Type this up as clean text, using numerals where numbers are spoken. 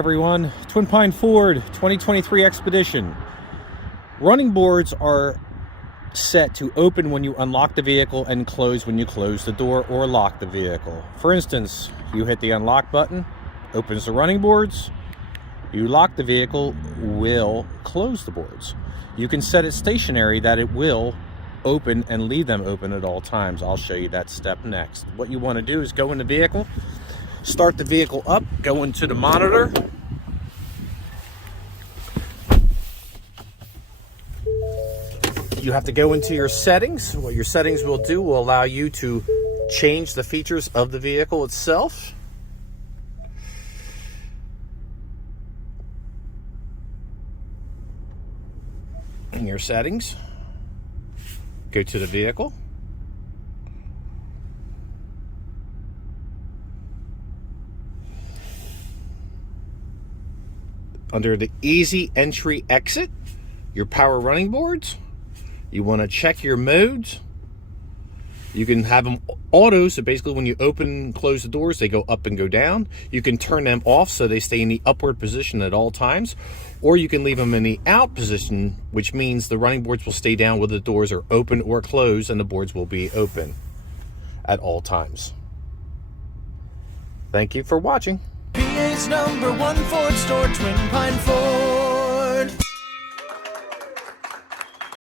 everyone. Twin Pine Ford 2023 Expedition. Running boards are set to open when you unlock the vehicle and close when you close the door or lock the vehicle. For instance, you hit the unlock button, opens the running boards. You lock the vehicle, will close the boards. You can set it stationary that it will open and leave them open at all times. I'll show you that step next. What you want to do is go in the vehicle, start the vehicle up, go into the monitor. You have to go into your settings. What your settings will do will allow you to change the features of the vehicle itself. In your settings, go to the vehicle. Under the easy entry exit, your power running boards, you want to check your modes. You can have them auto, so basically when you open and close the doors, they go up and go down. You can turn them off so they stay in the upward position at all times, or you can leave them in the out position, which means the running boards will stay down whether the doors are open or closed, and the boards will be open at all times. Thank you for watching. PA's #1 Ford store, Twin Pine Ford.